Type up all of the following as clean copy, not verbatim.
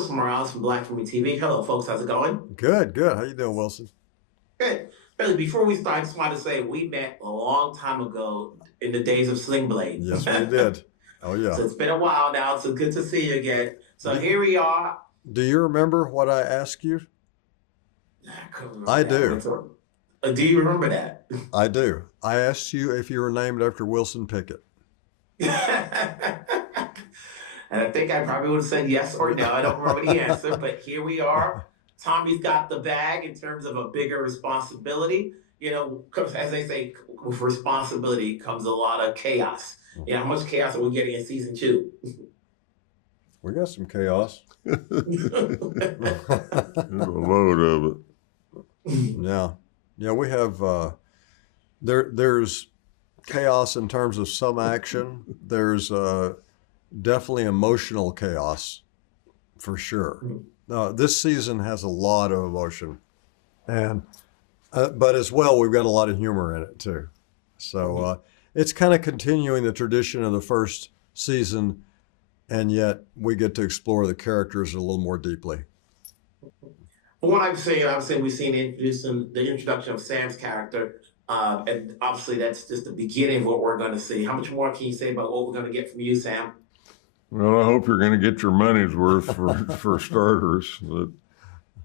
Wilson Morales from Black Women TV. Hello, folks. How's it going? Good, good. How you doing, Wilson? Good. Billy, before we start, I just wanted to say we met a long time ago in the days of Sling Blade. Yes, we did. Oh, yeah. So it's been a while now, so good to see you again. So here we are. Do you remember what I asked you? I do. Do you remember that? I do. I asked you if you were named after Wilson Pickett. And I think I probably would have said yes or no. I don't remember the answer, but here we are. Tommy's got the bag in terms of a bigger responsibility. You know, as they say, with responsibility comes a lot of chaos. You know, how much chaos are we getting in season 2? We got some chaos. There's a load of it. Yeah. Yeah, we have, there's chaos in terms of some action. There's definitely emotional chaos, for sure. This season has a lot of emotion, and but as well, we've got a lot of humor in it too. So it's kind of continuing the tradition of the first season, and yet we get to explore the characters a little more deeply. From what I'm saying we've seen the introduction of Sam's character, and obviously that's just the beginning of what we're going to see. How much more can you say about what we're going to get from you, Sam? Well, I hope you're going to get your money's worth for starters. But,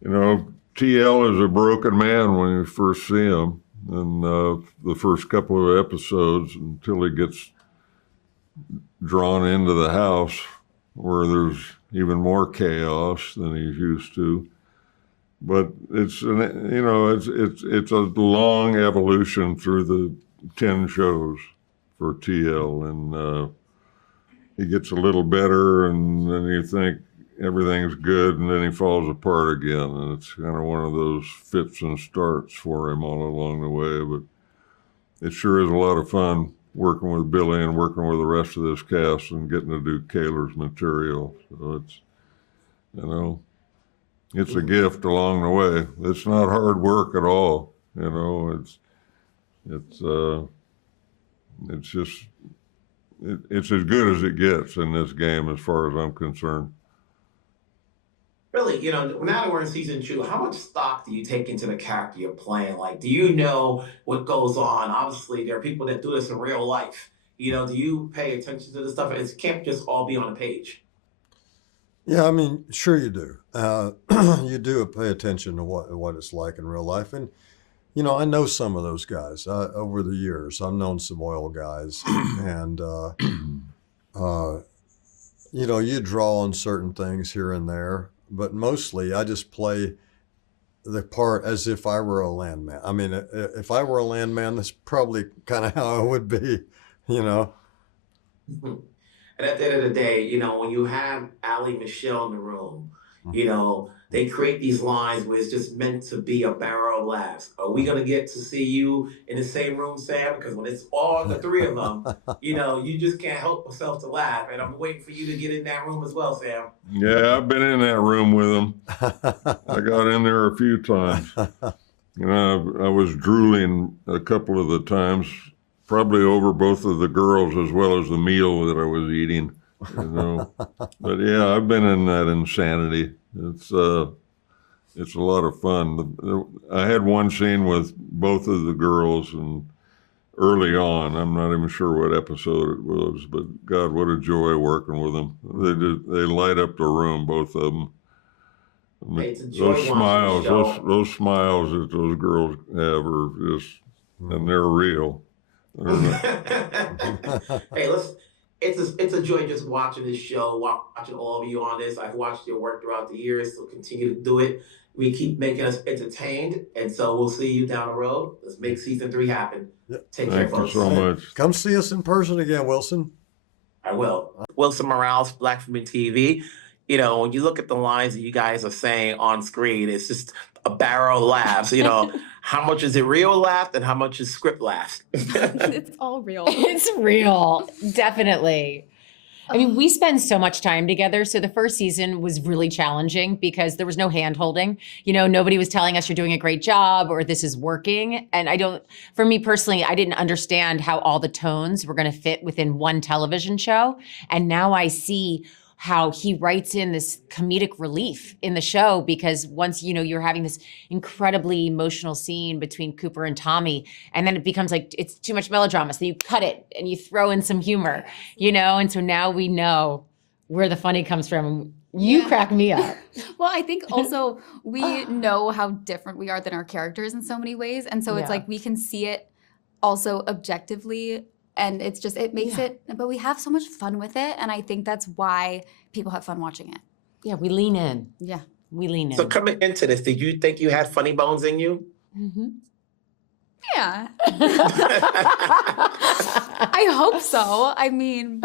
you know, TL is a broken man when you first see him in the first couple of episodes until he gets drawn into the house where there's even more chaos than he's used to. But it's a long evolution through the 10 shows for TL, and he gets a little better, and then you think everything's good, and then he falls apart again, and it's kind of one of those fits and starts for him all along the way. But it sure is a lot of fun working with Billy and working with the rest of this cast and getting to do Kayla's material. So it's, you know, it's a gift along the way. It's not hard work at all. You know, it's just, it's as good as it gets in this game as far as I'm concerned. Really, you know, now that we're in season 2, how much stock do you take into the character you're playing? Like, do you know what goes on? Obviously, there are people that do this in real life. You know, do you pay attention to this stuff? It can't just all be on a page. Yeah, I mean, sure you do. You do pay attention to what it's like in real life. And, you know, I know some of those guys over the years. I've known some oil guys. And, you know, you draw on certain things here and there. But mostly I just play the part as if I were a landman. I mean, if I were a landman, that's probably kind of how I would be, you know. And at the end of the day, you know, when you have Ali Michelle in the room, you know, they create these lines where it's just meant to be a barrel of laughs. Are we going to get to see you in the same room, Sam? Because when it's all the three of them, you know, you just can't help yourself to laugh. And I'm waiting for you to get in that room as well, Sam. Yeah, I've been in that room with him. I got in there a few times. You know, I was drooling a couple of the times, probably over both of the girls as well as the meal that I was eating. You know, but yeah, I've been in that insanity. It's a lot of fun. I had one scene with both of the girls, and early on, I'm not even sure what episode it was, but God, what a joy working with them. They light up the room, both of them. I mean, those smiles that those girls have are just, and they're real. Hey, it's a joy just watching this show, watching all of you on this. I've watched your work throughout the years, so continue to do it. We keep making us entertained, and so we'll see you down the road. Let's make season 3 happen. Yep. Take care, folks. Thank you so much. Come see us in person again, Wilson. I will. Wilson Morales, Black Women TV. You know, when you look at the lines that you guys are saying on screen, it's just a barrel of laughs. You know, how much is it real laugh and how much is script laugh? It's all real. It's real, definitely. I mean, we spend so much time together. So the first season was really challenging because there was no hand holding. You know, nobody was telling us you're doing a great job or this is working. And for me personally, I didn't understand how all the tones were going to fit within one television show. And now I see how he writes in this comedic relief in the show, because once, you're having this incredibly emotional scene between Cooper and Tommy, and then it becomes like it's too much melodrama. So you cut it and you throw in some humor, and so now we know where the funny comes from. You crack me up. Well, I think also we know how different we are than our characters in so many ways. And so it's like we can see it also objectively, and it's just, it makes it, but we have so much fun with it. And I think that's why people have fun watching it. Yeah, we lean in. Yeah. We lean in. So coming into this, did you think you had funny bones in you? Mm-hmm. Yeah. I hope so. I mean,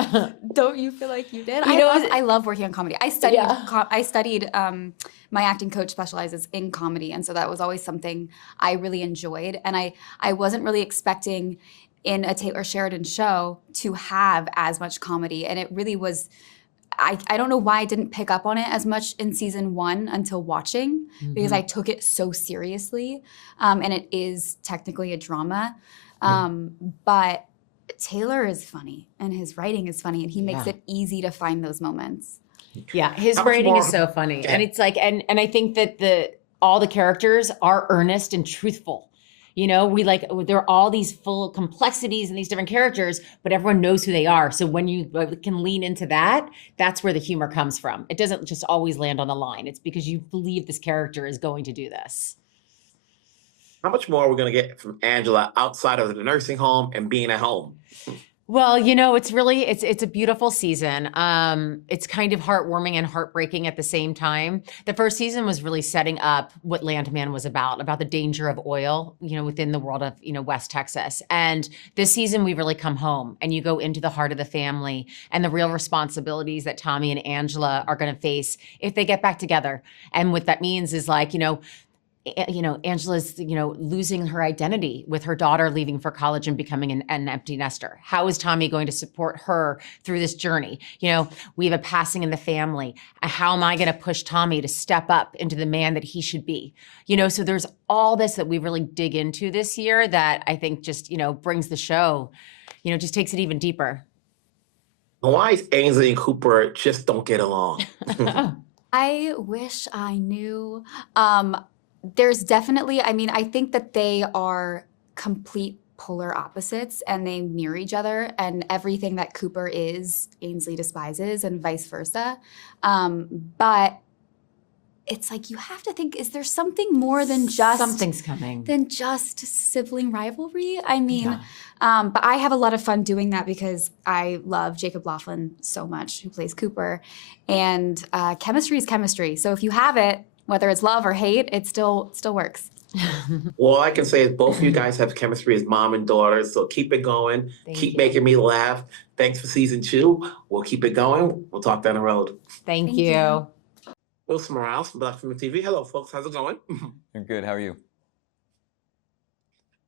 don't you feel like you did? I love working on comedy. I studied my acting coach specializes in comedy, and so that was always something I really enjoyed. And I wasn't really expecting in a Taylor Sheridan show to have as much comedy, and it really was. I don't know why I didn't pick up on it as much in season 1 until watching, because I took it so seriously, and it is technically a drama, but Taylor is funny and his writing is funny, and he makes it easy to find those moments. Yeah, his writing is so funny, and it's like, and I think that all the characters are earnest and truthful. There are all these full complexities and these different characters, but everyone knows who they are. So when you can lean into that, that's where the humor comes from. It doesn't just always land on the line. It's because you believe this character is going to do this. How much more are we going to get from Angela outside of the nursing home and being at home? Well, it's a beautiful season. It's kind of heartwarming and heartbreaking at the same time. The first season was really setting up what Landman was about the danger of oil, within the world of, West Texas. And this season, we really come home and you go into the heart of the family and the real responsibilities that Tommy and Angela are going to face if they get back together. And what that means is Angela's, losing her identity with her daughter leaving for college and becoming an empty nester. How is Tommy going to support her through this journey? We have a passing in the family. How am I going to push Tommy to step up into the man that he should be? So there's all this that we really dig into this year that I think just, brings the show, just takes it even deeper. Why is Ainsley and Cooper just don't get along? I wish I knew. There's definitely, I think that they are complete polar opposites and they mirror each other, and everything that Cooper is, Ainsley despises, and vice versa. But it's like you have to think, is there something more than just something's coming than just sibling rivalry? But I have a lot of fun doing that because I love Jacob Lofland so much, who plays Cooper, and chemistry is chemistry. So if you have it, whether it's love or hate, it still works. Well, all I can say is both of you guys have chemistry as mom and daughter, so keep it going. Keep making me laugh. Thanks for season 2. We'll keep it going. We'll talk down the road. Thank you. Wilson Morales from Black Film TV. Hello, folks. How's it going? You're good. How are you?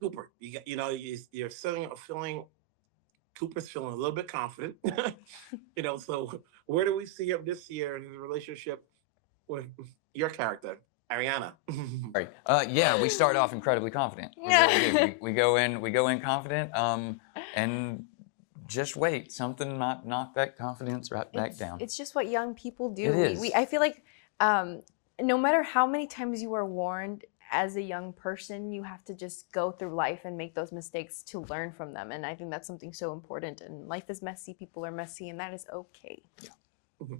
Cooper, you're feeling. Cooper's feeling a little bit confident. So where do we see him this year in his relationship with your character, Ariana? Right. Yeah, we start off incredibly confident. We really do. We go in confident, and just wait. Something knock that confidence right back down. It's just what young people do. It is. I feel like no matter how many times you are warned as a young person, you have to just go through life and make those mistakes to learn from them. And I think that's something so important. And life is messy. People are messy, and that is okay. Yeah. Mm-hmm.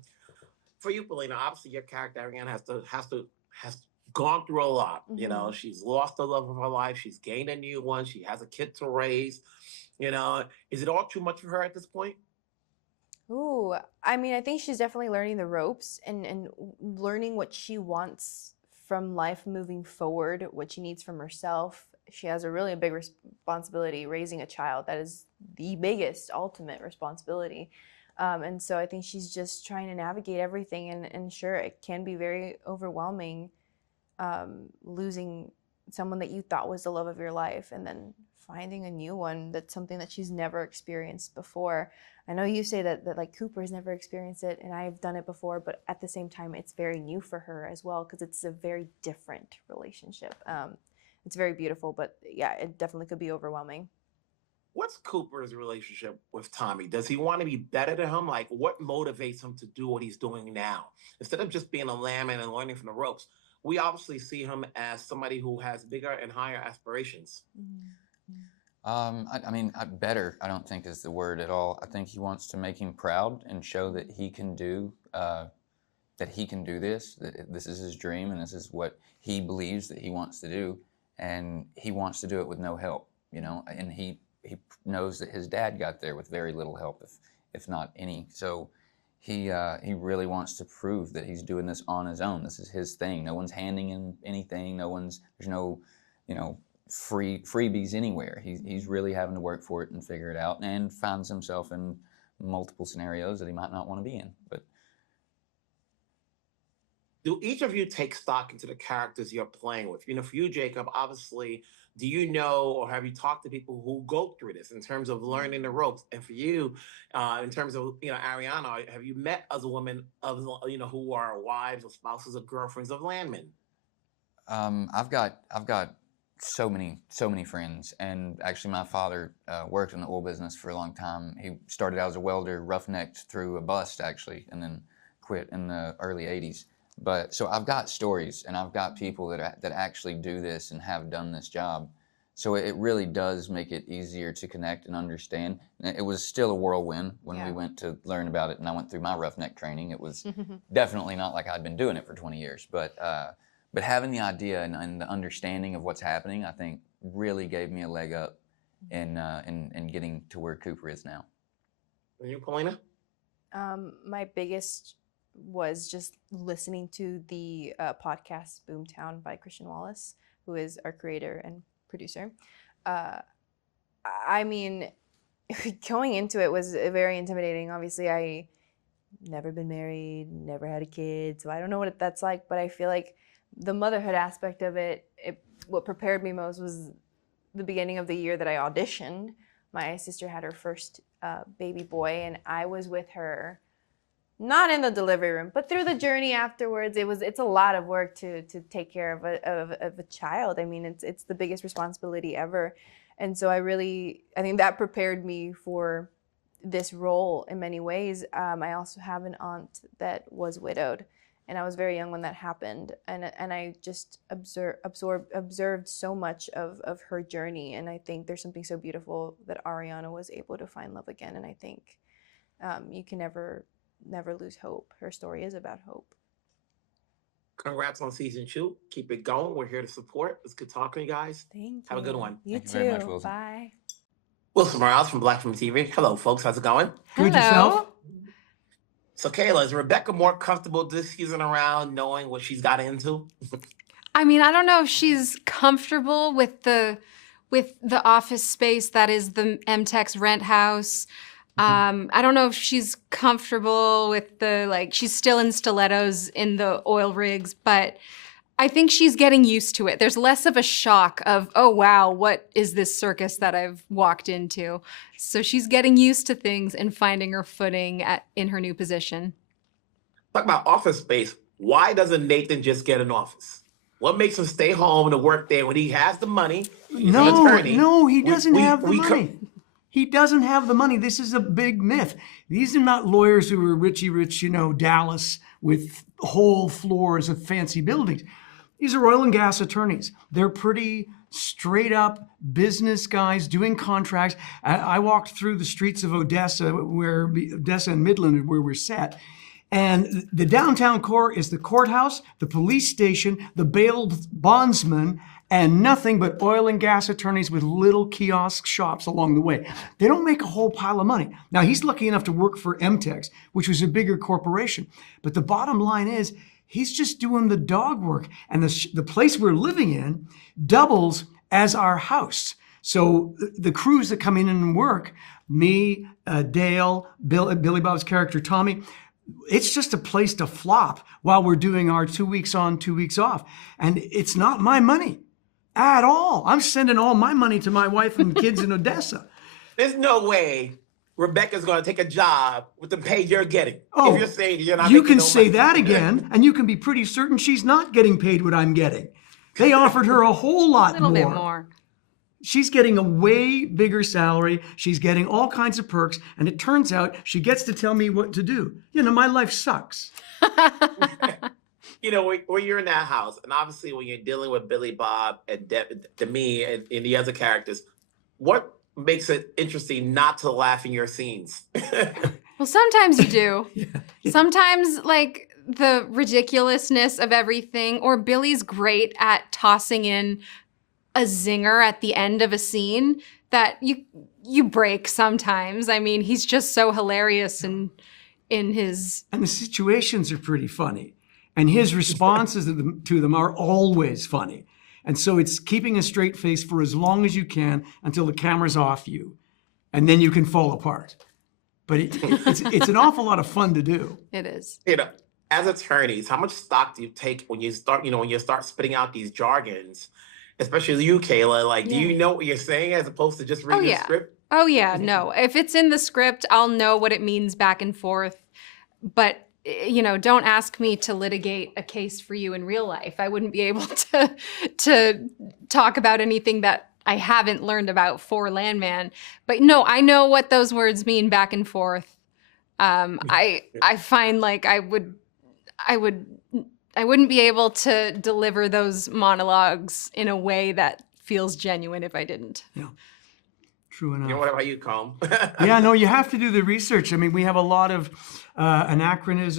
For you, Paulina, obviously your character Ariana has gone through a lot. Mm-hmm. She's lost the love of her life. She's gained a new one. She has a kid to raise. Is it all too much for her at this point? Ooh, I think she's definitely learning the ropes and learning what she wants from life moving forward, what she needs from herself. She has a really big responsibility raising a child. That is the biggest, ultimate responsibility. And so I think she's just trying to navigate everything, and sure, it can be very overwhelming, losing someone that you thought was the love of your life and then finding a new one that's something that she's never experienced before. I know you say that like Cooper's never experienced it and I've done it before, but at the same time, it's very new for her as well because it's a very different relationship. It's very beautiful, but yeah, it definitely could be overwhelming. What's Cooper's relationship with Tommy? Does he want to be better than him? Like, what motivates him to do what he's doing now? Instead of just being a landman and learning from the ropes, we obviously see him as somebody who has bigger and higher aspirations. I mean, better, I don't think is the word at all. I think he wants to make him proud and show that he can do this, that this is his dream and this is what he believes that he wants to do. And he wants to do it with no help, you know, and he knows that his dad got there with very little help, if not any. So he really wants to prove that he's doing this on his own. This is his thing. No one's handing him anything. There's no, you know, freebies anywhere. He's really having to work for it and figure it out, and finds himself in multiple scenarios that he might not want to be in. But do each of you take stock into the characters you're playing with? You know, for you, Jacob, obviously, do you know or have you talked to people who go through this in terms of learning the ropes? And for you, in terms of, you know, Ariana, have you met other women of, you know, who are wives or spouses or girlfriends of landmen? I've got so many friends, and actually my father worked in the oil business for a long time. He started out as a welder, roughnecked through a bust actually, and then quit in the early 80s. But so I've got stories, and I've got people that actually do this and have done this job. So it really does make it easier to connect and understand. And it was still a whirlwind when we went to learn about it, and I went through my roughneck training. It was definitely not like I'd been doing it for 20 years, but having the idea and the understanding of what's happening, I think, really gave me a leg up in getting to where Cooper is now. And you, Paulina? My biggest was just listening to the podcast Boomtown by Christian Wallace, who is our creator and producer. I mean, going into it was very intimidating. Obviously, I never been married, never had a kid, so I don't know what that's like, but I feel like the motherhood aspect of it, what prepared me most was the beginning of the year that I auditioned. My sister had her first baby boy, and I was with her, not in the delivery room, but through the journey afterwards. It's a lot of work to take care of a child. I mean, it's the biggest responsibility ever. And so I think that prepared me for this role in many ways. I also have an aunt that was widowed, and I was very young when that happened. And I just observed so much of her journey. And I think there's something so beautiful that Ariana was able to find love again. And I think you can never lose hope. Her story is about hope. Congrats on season 2. Keep it going. We're here to support. It's good talking to you guys. Thank you. Have a good one. You Thank too. you very much, Wilson. Bye. Wilson Morales from Black Film TV. Hello, folks. How's it going? Good yourself? So, Kayla, is Rebecca more comfortable this season around knowing what she's got into? I mean, I don't know if she's comfortable with the office space that is the M-Tex rent house. I don't know if she's comfortable with she's still in stilettos in the oil rigs, but I think she's getting used to it. There's less of a shock of, oh, wow, what is this circus that I've walked into? So she's getting used to things and finding her footing in her new position. Talk about office space. Why doesn't Nathan just get an office? What makes him stay home to work there when he has the money? He's an attorney. No, he doesn't have the money. He doesn't have the money. This is a big myth. These are not lawyers who are richy rich, Dallas with whole floors of fancy buildings. These are oil and gas attorneys. They're pretty straight up business guys doing contracts. I walked through the streets of Odessa and Midland, where we're set. And the downtown core is the courthouse, the police station, the bail bondsman, and nothing but oil and gas attorneys with little kiosk shops along the way. They don't make a whole pile of money. Now, he's lucky enough to work for M-Tex, which was a bigger corporation. But the bottom line is, he's just doing the dog work. And the place we're living in doubles as our house. So the crews that come in and work, me, Dale, Billy Bob's character, Tommy, it's just a place to flop while we're doing our 2 weeks on, 2 weeks off. And it's not my money at all. I'm sending all my money to my wife and kids in Odessa. There's no way Rebecca's going to take a job with the pay you're getting. Oh, if you're saying you're not you making can no say money. that again, and you can be pretty certain she's not getting paid what I'm getting. They offered her a whole lot A little bit more. She's getting a way bigger salary. She's getting all kinds of perks. And it turns out she gets to tell me what to do. My life sucks. When you're in that house, and obviously when you're dealing with Billy Bob and Demi and the other characters, what makes it interesting not to laugh in your scenes? Well, sometimes you do. Sometimes, like, the ridiculousness of everything, or Billy's great at tossing in a zinger at the end of a scene that you break sometimes. I mean, he's just so hilarious in his... And the situations are pretty funny. And his responses to them are always funny. And so it's keeping a straight face for as long as you can until the camera's off you. And then you can fall apart. But it's an awful lot of fun to do. It is. As attorneys, how much stock do you take when you start spitting out these jargons, especially you, Kayla? Like, do you know what you're saying as opposed to just reading the script? Oh, yeah, no. If it's in the script, I'll know what it means back and forth. But, don't ask me to litigate a case for you in real life. I wouldn't be able to talk about anything that I haven't learned about for Landman. But no, I know what those words mean back and forth. I find like I wouldn't be able to deliver those monologues in a way that feels genuine if I didn't. Yeah. True enough. What about you, Colm? Yeah, no, you have to do the research. I mean, we have a lot of acronyms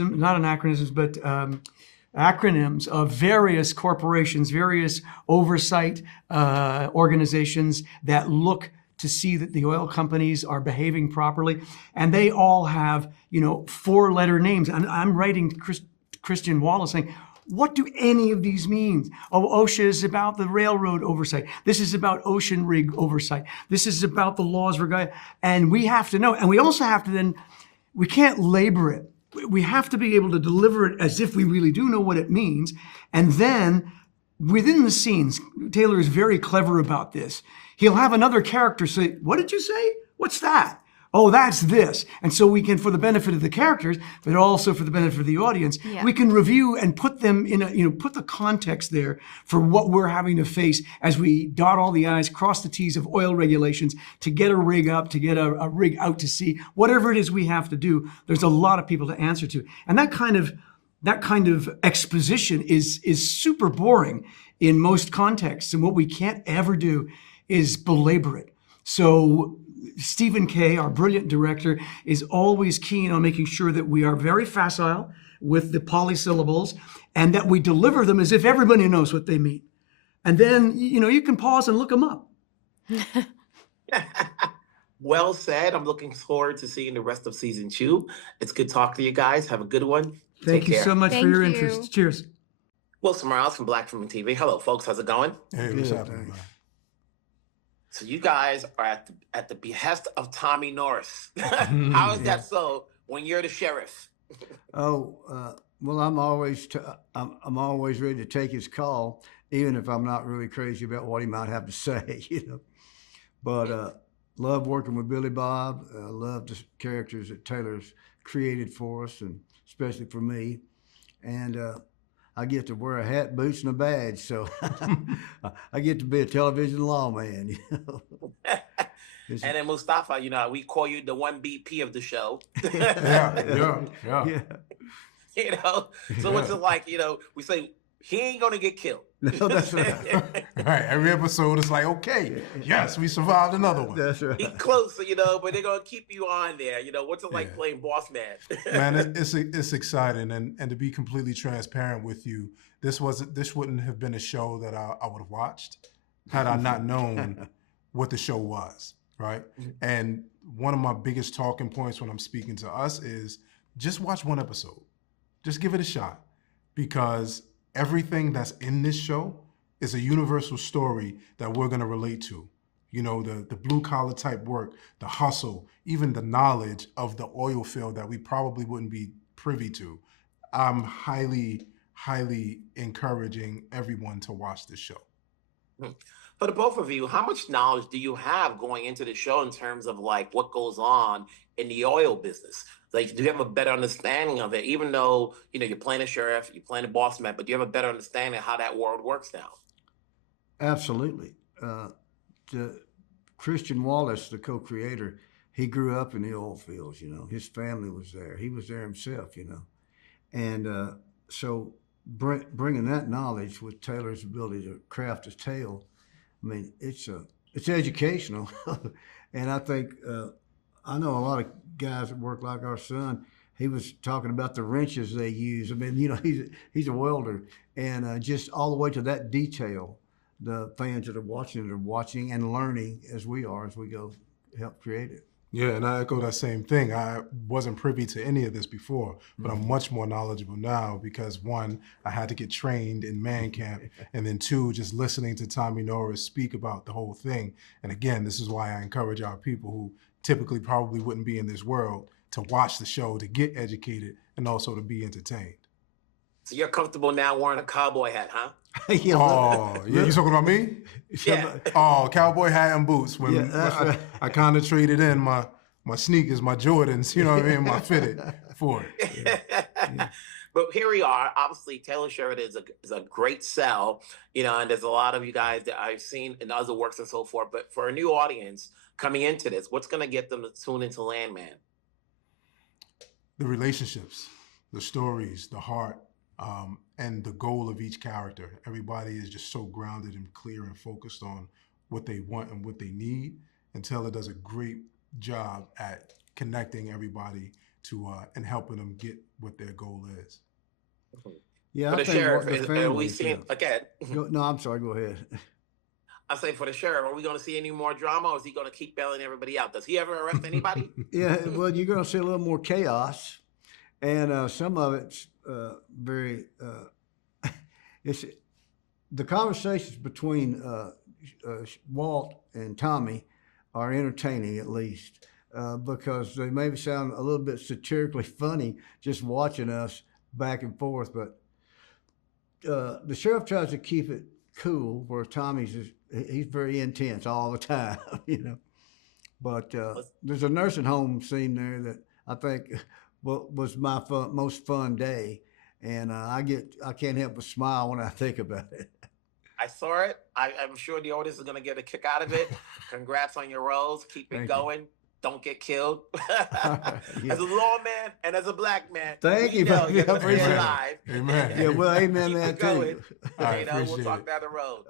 of various corporations, various oversight organizations that look to see that the oil companies are behaving properly. And they all have, 4-letter names. And I'm writing Christian Wallace saying, what do any of these mean? Oh, OSHA is about the railroad oversight. This is about ocean rig oversight. This is about the laws regarding, and we have to know. And we also have to then, we can't labor it. We have to be able to deliver it as if we really do know what it means. And then within the scenes, Taylor is very clever about this. He'll have another character say, what did you say? What's that? Oh, that's this. And so we can, for the benefit of the characters, but also for the benefit of the audience, we can review and put them in put the context there for what we're having to face as we dot all the I's, cross the T's of oil regulations to get a rig up, to get a rig out to sea, whatever it is we have to do. There's a lot of people to answer to. And that kind of exposition is super boring in most contexts. And what we can't ever do is belabor it. So Stephen Kay, our brilliant director, is always keen on making sure that we are very facile with the polysyllables and that we deliver them as if everybody knows what they mean. And then, you can pause and look them up. Well said. I'm looking forward to seeing the rest of season 2. It's good talking to you guys. Have a good one. Thank you so much for your interest. Cheers. Wilson Morales from Black Film TV. Hello, folks. How's it going? Hey, what's happening, man? So you guys are at the behest of Tommy Norris. How is that so when you're the sheriff? Well, I'm always ready to take his call, even if I'm not really crazy about what he might have to say, But love working with Billy Bob. Love the characters that Taylor's created for us, and especially for me. And I get to wear a hat, boots, and a badge, so I get to be a television lawman. And then Mustafa, we call you the 1 BP of the show. Yeah. So what's it like? We say he ain't gonna get killed. No, that's right. Right. Every episode is like, okay, yes, we survived another one. That's right. He close, but they're gonna keep you on there. What's it like playing boss man? Man, it's exciting, and to be completely transparent with you, this wouldn't have been a show that I would have watched had I not known what the show was, right? And one of my biggest talking points when I'm speaking to us is just watch one episode, just give it a shot, because everything that's in this show is a universal story that we're going to relate to. The blue collar type work, the hustle, even the knowledge of the oil field that we probably wouldn't be privy to. I'm highly, highly encouraging everyone to watch this show. For the both of you, how much knowledge do you have going into the show in terms of like what goes on in the oil business? Like, do you have a better understanding of it, even though, you're playing a sheriff, you're playing a boss man, but do you have a better understanding of how that world works now? Absolutely. Christian Wallace, the co-creator, he grew up in the oil fields. You know, his family was there. He was there himself. You know, and so bringing that knowledge with Taylor's ability to craft a tale, I mean, it's educational, and I think I know a lot of guys that work like our son. He was talking about the wrenches they use. I mean, you know, he's a welder, and just all the way to that detail. The fans that are watching and learning as we are as we go help create it. Yeah, and I echo that same thing. I wasn't privy to any of this before, but I'm much more knowledgeable now because one, I had to get trained in man camp, and then two, just listening to Tommy Norris speak about the whole thing. And again, this is why I encourage our people who typically probably wouldn't be in this world to watch the show, to get educated, and also to be entertained. So you're comfortable now wearing a cowboy hat, huh? Yeah, Oh, yeah, you talking about me? Yeah. Oh, cowboy hat and boots. When Yeah, that's right. I kind of traded in my sneakers, my Jordans, you know what I mean, my fitted for it. But here we are. Obviously, Taylor Sheridan is a great sell, you know, and there's a lot of you guys that I've seen in other works and so forth. But for a new audience coming into this, what's going to get them to tune into Landman? The relationships, the stories, the heart, and the goal of each character. Everybody is just so grounded and clear and focused on what they want and what they need. And Taylor does a great job at connecting everybody to and helping them get what their goal is. Yeah, For I the think sheriff, what the are we families, seeing again? No, I'm sorry. Go ahead. I say for the sheriff, are we going to see any more drama, or is he going to keep bailing everybody out? Does he ever arrest anybody? Yeah, well, you're going to see a little more chaos, and some of it's very. It's the conversations between Walt and Tommy are entertaining, at least, because they maybe sound a little bit satirically funny just watching us back and forth. But the sheriff tries to keep it cool, where he's very intense all the time, you know. But there's a nursing home scene there that I think was my most fun day, and I can't help but smile when I think about it. I saw it. I'm sure the audience is going to get a kick out of it. Congrats on your roles. Keep it Thank going. Don't get killed. Yeah. As a lawman and as a black man, Thank you, know baby. you're I going to be appreciate it. alive. Amen. Yeah, well, amen Keep that it going. too. I You know, we'll appreciate talk it. down the road.